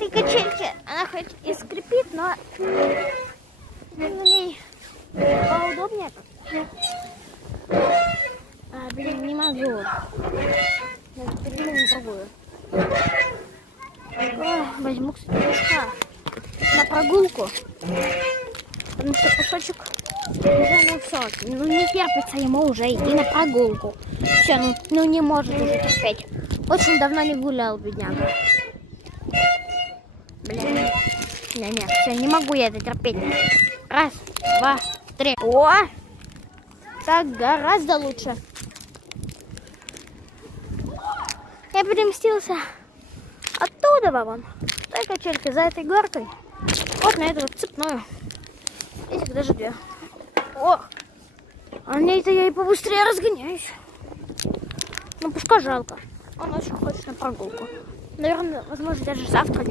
этой качельке. Она хоть и скрипит, но на ней поудобнее. Блин, не могу. Надо перейти на другую. Возьму, кстати, пешка на прогулку. Потому что кусочек уже, ну все, ну не терпится ему уже идти на прогулку. Все, ну не может уже терпеть. Очень давно не гулял, бедняга. Блин. Не, все, не могу я это терпеть. Раз, два, три. О! Так гораздо лучше. Я переместился оттуда вон. Той качельки за этой горкой. Вот на эту вот цепную. Этих даже две. О! А ней-то я и побыстрее разгоняюсь. Ну, пушка жалко. Он очень хочет на прогулку. Наверное, возможно, даже завтра.